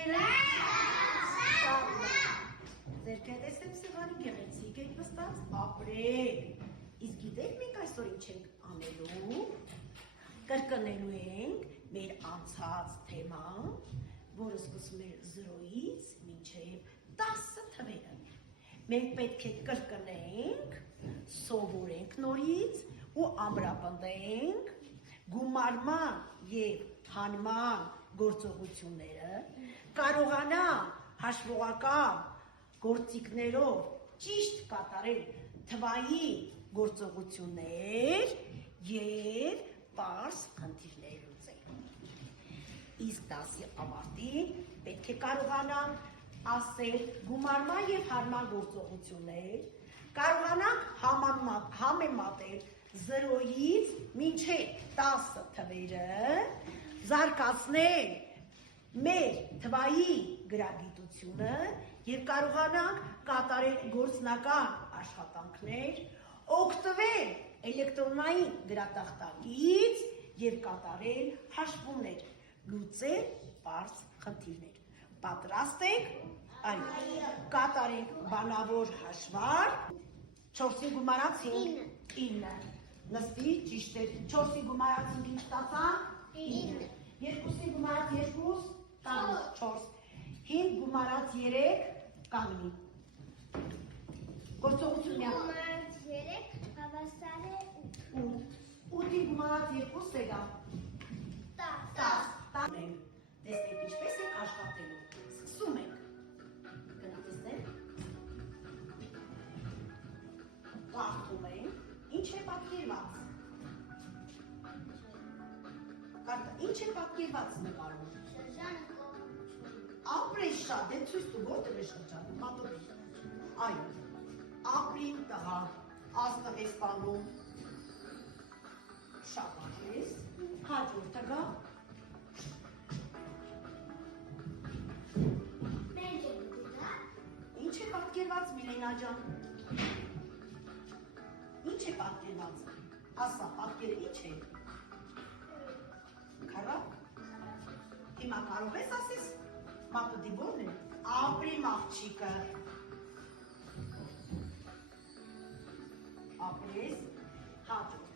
ուսուցիչները։ Ձերքերը տեսեմ սեղանի գեղեցիկ եք նստած, ապրեք։ Իսկ գիտեք մենք այսօր ինչ ենք անելու։ Կրկնելու ենք մեր անցած թեման, որը սկսում է 0-ից մինչև 10 թվերը։ Մենք պետք է կրկնենք, սովորենք նորից ու ամրապնդենք գումարման և հանման գործողությունները, կարողանանք հաշվողական գործիքներով ճիշտ կատարել թվային գործողություններ և պարզ խնդիրներ լուծել։ Իսկ դասի ավարտին պետք է կարողանանք ասել գումարման և հանման գործողություններ, կարողանանք համեմատել 0-ից մինչև 10 թվերը, զարգացնել մեր թվային գրագիտությունը և կարողանանք կատարել գործնական աշխատանքներ, օգտվել էլեկտրոնային գրատախտակից և կատարել հաշվումներ, լուծել պարզ խնդիրներ։ Պատրաստ եք։ Այո։ Կատարենք բանավոր հաշվարկ։ 4-ին գումարած 9։ Նստի, ճիշտ է։ 4-ին գումարած 5 ինչ ստացա։ 9։ 2-ին գումարած 2 4։ 5 գումարած 3 կանգնի։ Գործողություն միակ։ Գումարած 3 հավասար է 8։ 8-ին գումարած 2 սեգա։ 10։ Տեսնենք ինչպես ենք աշխատելու։ Սկսում ենք։ Գնացեք։ Կարդում ենք։ Ինչ է պատկերված։ Ինչ է պատկերված նկարում։ Շրջանը կողմություն։ Ապրես շատ է ցույց տու որտեղ է շրջանը։ Մատորի։ Այո։ Ապրին տղա։ Աստղ է սպանում։ Շաբաթ հաջորդը գա։ Ինչ է պատկերված Միլենա ջան։ Ինչ է պատկերված։ Ասա, պատկերը ինչ է։ Քարակ։ Հիմա կարող ես ասես մատուտի որն է։ Ապրիմ աղջիկը։ Ապրես հաջորդ։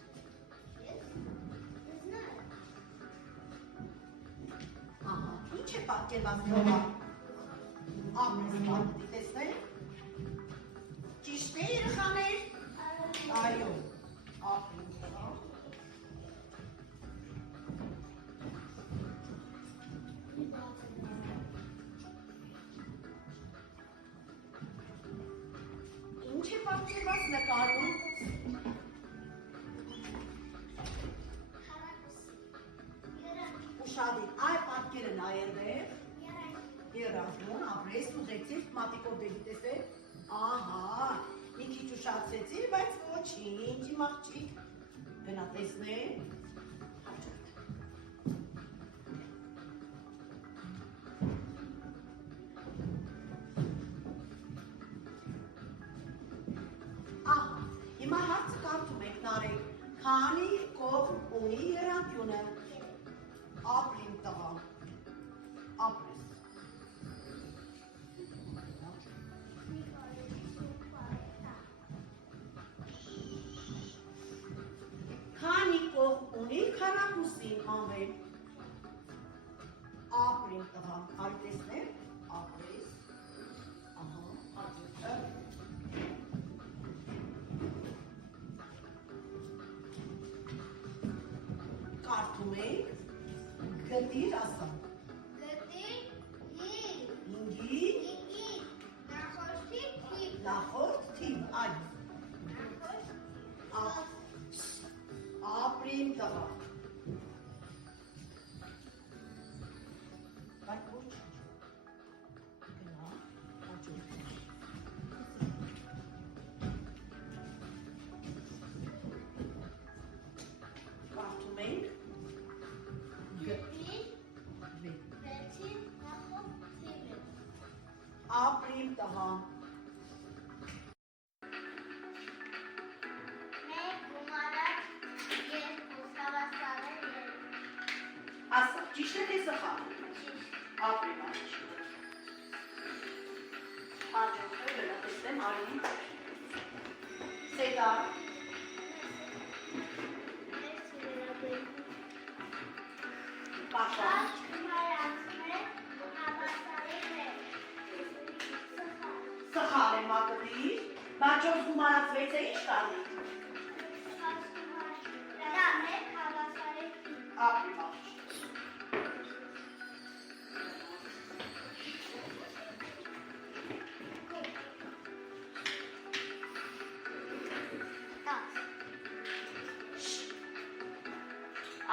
Ահա, ինչ է պատկերված նորա։ Ապրես մատուտի տեսնեք։ Ճիշտ է երեխաներ։ Այո, ապրիմ տղա։ Ինչ է պատկերված նկարում։ Ուշադիր, այ պատկերը նայել է։ Երազուն, ապրես, ուզեցիր, մատիկով դեպի տեսեք։ Ահա, մի քիչ ուշացրեցիր, բայց ոչինչ, իմ աղջիկ։ Գնա տեսնենք։ Ահա, հիմա հարցը կարդում եք նարեկ։ Քանի կողմ ունի եռանկյունը։ Ապրիմ տղա։ Ապրես։ Քանի կողմ ունի քառակուսին անվեր։ Ապրիմ տղա։ Արի տեսնեմ։ Ապրես։ Ահա, հաջորդը։ Կարդում ենք։ Գտիր ասա։ Գտիր 5-ի նախորդ թիվ, այո։ Ապրիմ տղա։ Բայց ոչ։ Գնա, հաջորդ։ Կարդում ենք։ Ապրիմ տղա։ Մեր գումարած 2 հավասար Արի։ Սետար։ Պաշա։ Սխալ եմ ակտիր, բաչոս գումարացվեց է ինչ կանի։ Ապի բաչ։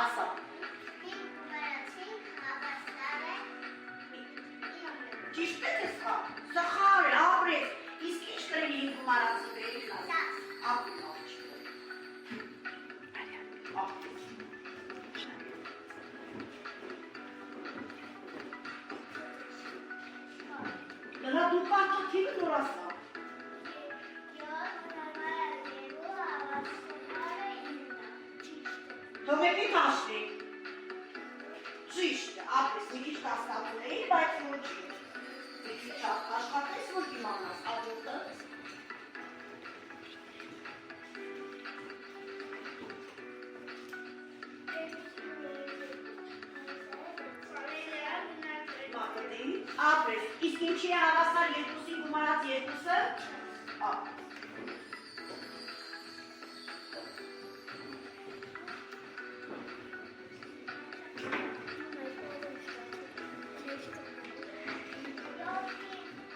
Ասա։ Ճիշտ է սխալ, սխալ է, ապրես, իսկ ինչ տրելի են գումարացվել ապի բաչ։ Դրա դու պարտը թիվը նոր ասա։ Թոմեկի կաշնի։ Ճիշտ է, ապրես, մի քիչ կասկածում էի, բայց ոչ չի։ Մի քիչ աշխատես, որ իմանաս, հաջորդը։ Մակդի, ապրես, իսկ ինչի է հավասար երկուսի գումարած երկուսը։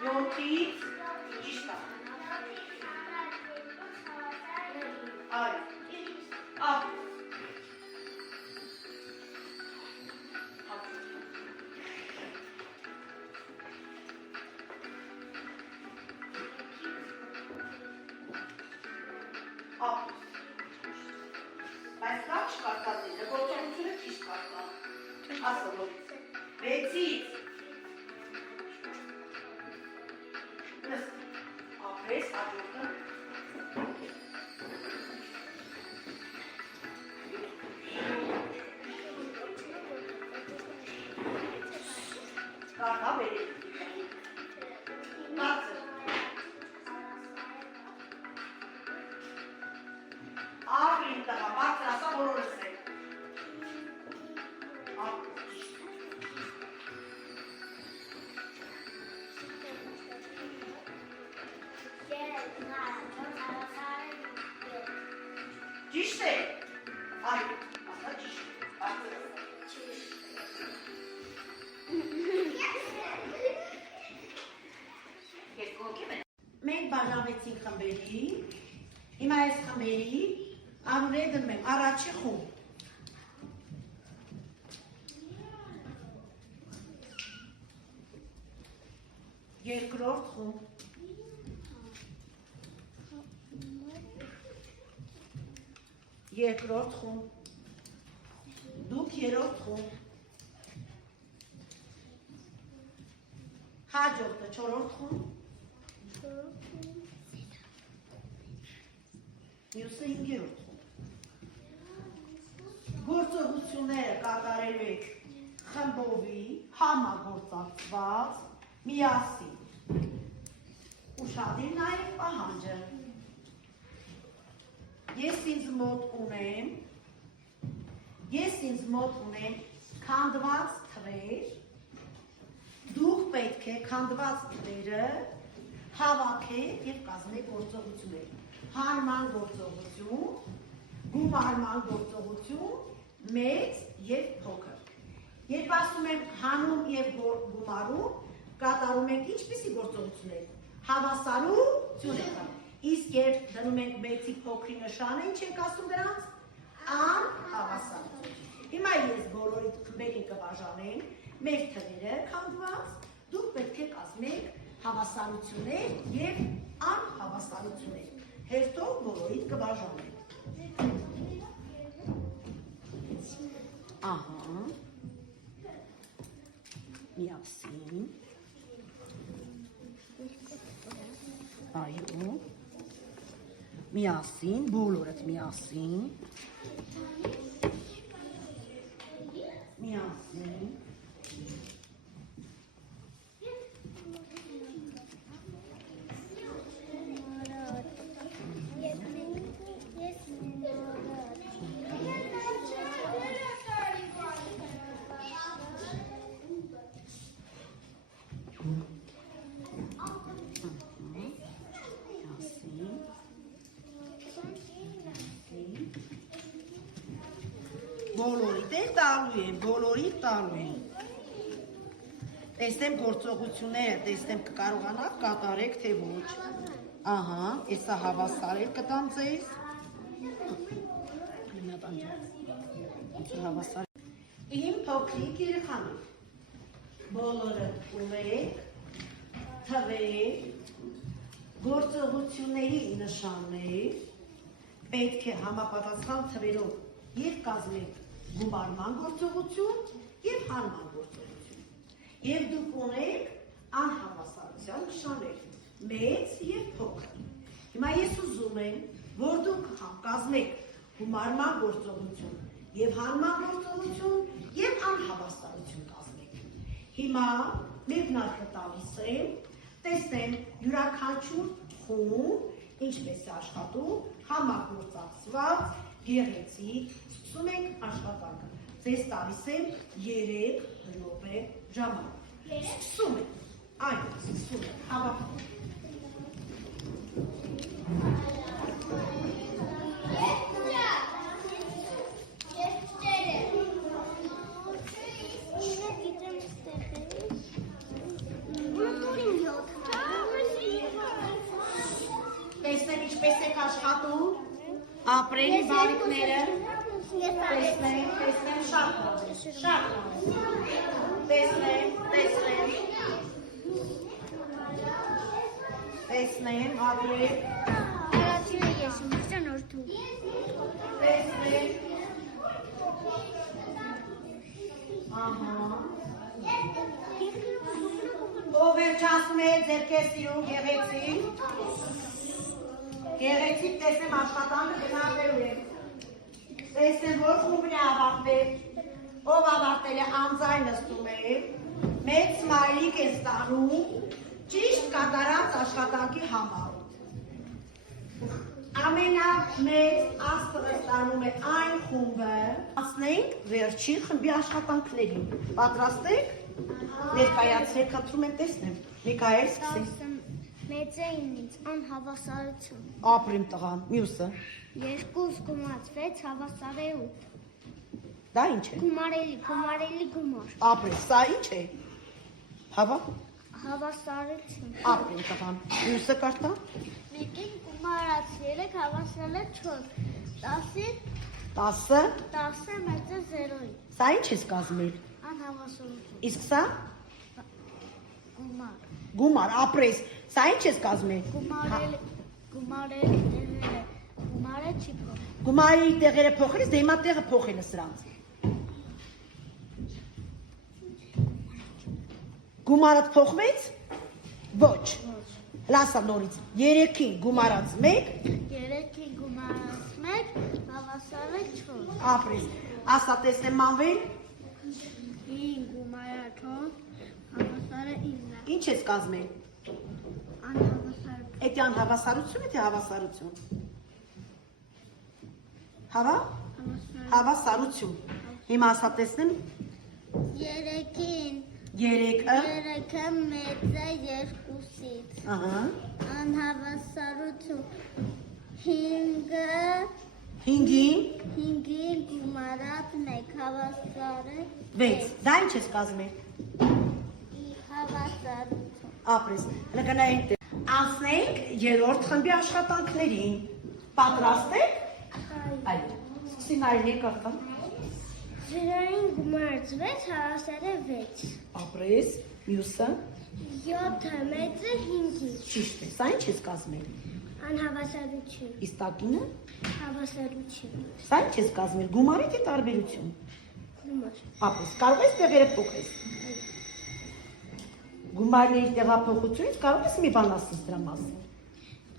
Յոթից, ճիշտ է։ Արի, ապրես։ Բայց կա չկարտատելը, գործողությունը ճիշտ կարտա։ Ասա որից։ 6-ից։ Ապրես, հաջորդը։ Կարտա բերի։ Բարձր։ Ապրին տղա, բարձր ասա որորս է։ Ճիշտ է։ Արի, ասա ճիշտ, բարձր ասա։ Մենք բաժանվեցինք խմբերի, հիմա այս խմբերի անունները դնում եմ առաջի խումբ։ Երկրորդ խումբ։ Երկրորդ խումբ, դուք երրորդ խումբ, հաջորդը չորրորդ խումբ, մյուսը հինգերորդ խումբ։ Գործողությունները կատարելու եք խմբովի համագործակցված միասին։ Ուշադիր նայեք պահանջը։ Ես ինձ մոտ ունեմ քանդված թվեր, դուք պետք է քանդված թվերը հավաքեք և կազմեք գործողություններ։ Հարման գործողություն, գումարման գործողություն, մեծ և փոքր։ Երբ ասում եմ հանում և գումարում, կատարում ենք ինչպիսի գործողություններ։ Հավասարություն ենք անում։ Իսկ երբ դնում ենք մեծի փոքրի նշանը, ինչ ենք ասում դրանց։ Անհավասարություն։ Հիմա ես բոլորիդ խմբերին կբաժանեմ մեր թվերը քանդված, դուք պետք է կազմեք հավասարություններ և անհավասարություններ։ Հերթով բոլորիդ կբաժանեմ։ Ահա։ Միասին։ Այո։ Միասին, բոլորդ միասին։ Միասին։ Բոլորիդ էլ տալու եմ, բոլորիդ տալու եմ։ Տեսնեմ գործողությունները, տեսնեմ կկարողանաք կատարեք, թե ոչ։ Ահա, եսա հավասարել կտամ ձեզ։ Իմ փոքրիկ երեխաներ, բոլորը ունեք, թվեք, գործողությունների նշաններ, պետք է համապատասխան թվերով և կազմեք գումարման գործողություն և հարման գործողություն։ Եվ դուք ունեք անհավասարության նշաններ, մեծ և փոքր։ Հիմա ես ուզում եմ, որ դուք կազմեք գումարման գործողություն և հարման գործողություն և անհավասարություն կազմեք։ Հիմա մեկնարկը տալիս եմ, տեսնեմ յուրաքանչյուր խումբ ինչպես է աշխատում, համագործակցված, գեղեցիկ, սկսում ենք աշխատանքը։ Ձեզ տալիս եմ 3 րոպե ժամանակ։ Սկսում ենք, այն, սկսում ենք, հավաքվում։ Տեսնեմ ինչպես եք աշխատում, ապրելի բարիքները, տեսնեմ շատ լավ, տեսնեմ, ապրեք, տեսնեմ, ով վերջացնում է ձերքեր սիրում գեղեցիկ, գեղեցիկ տեսնեմ աշխատանքը գնահատելու է, տեսնեմ որ խումբն է ավարտվել, ով ավարտել է անձայն նստում է, մեծ սմայլիկ է ստանում, ճիշտ կատարած աշխատանքի համար։ Ամենամեծ աստղը ստանում է այն խումբը, ասնենք վերջին խմբի աշխատանքներին։ Պատրաստ եք, ներկայացրեք, խնդրում եմ տեսնեմ, Միքայել սկսի։ Մեծ է ինձ, անհավասարություն։ Ապրիմ տղան, մյուսը։ 2 գումարած 6 հավասար է 8։ Դա ինչ է։ Գումարելի գումար։ Ապրիմ, սա ինչ է։ Հավա։ Հավասարություն։ Ապրիմ տղան, մյուսը կարտա։ Մեկին գումարած 3 հավասար է 4։ 10-ը 10-ը մեծ է 0-ի։ Սա ինչ ես կազմել։ Անհավասարություն։ Իսկ սա Գումար։ գումար, ապրես, սա ինչ ես կազմել։ Գումարելի տեղերը, գումարը չի փոխել։ Գումարի տեղերը փոխելիս, դե հիմա տեղը փոխել է սրանց։ Գումարդ փոխվեց։ Ոչ։ Լասա նորից, 3-ին գումարած 1, 3-ին գումարած 1, հավասար է 4։ ապրես, ասա տեսնեմ մանվել, 5 գումարած 4, հավասար է 9։ ինչ ես կազմել։ Անհավասարություն։ Էդի անհավասարություն է, թե հավասարություն։ Հավա։ Հավասարություն։ Հիմա ասա տեսնեմ, 3-ին 3-ը, 3-ը մեծ է 2-ից։ ահա, Անհավասարություն։ 5-ը 5-ին գումարած 1 հավասար է 6, դա ինչ ես կազմել։ Հավասարություն։ Ապրես, լգնային անցնենք երրորդ խմբի աշխատանքներին։ Պատրաստ եք։ Այո, սկսի նայել կարտան։ Ջրային գումարած 6 հավասար է 6։ Ապրես, մյուսը, 7-ը մեծ է 5-ից։ ճիշտ է, սա ինչ ես կազմել։ Անհավասարություն։ Իսկ տակինը, Հավասարություն։ սա ինչ ես կազմել, գումարի թե տարբերություն։ Գումար։ Ապրես, կարող ես տեղերը փոխել։ Գումարների տեղափոխությունից կարող ես մի բան ասես դրա մասին։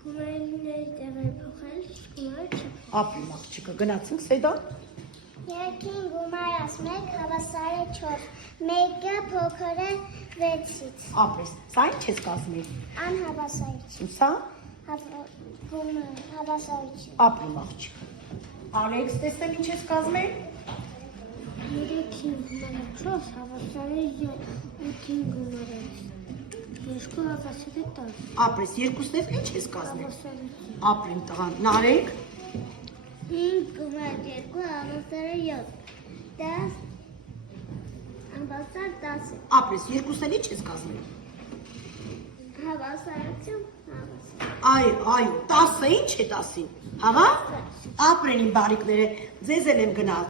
Գումարների տեղերը փոխել, գումարը չի։ Ապրիմ աղջիկը, գնացինք սեդա։ 3-ին գումարած 1 հավասար է 4։ 1-ը փոքր է 6-ից։ Ապրես, սա ինչ ես կազմել։ Անհավասարություն։ Սա Հավասարություն։ ապրիմ աղջիկը։ Ալեքս, տեսնեմ ինչ ես կազմել։ 3-ին գումարած 4 հավասար է 8-ին գումարած 2 հավասար է 10։ Ապրես, երկուսնից ինչ ես կազմել։ Հավասարություն։ Ապրիմ տղան, նարեք։ 5 գումարած 2 հավասար է 7։ 10, հավասար 10 է։ Ապրես, երկուսն էլի չես կազմել։ Հավասարություն, հավասար։ Այո, 10-ը ինչ է 10-ին։ Հավա։ Ապրեն իմ բարիկները, ձեզ էլ եմ գնալ։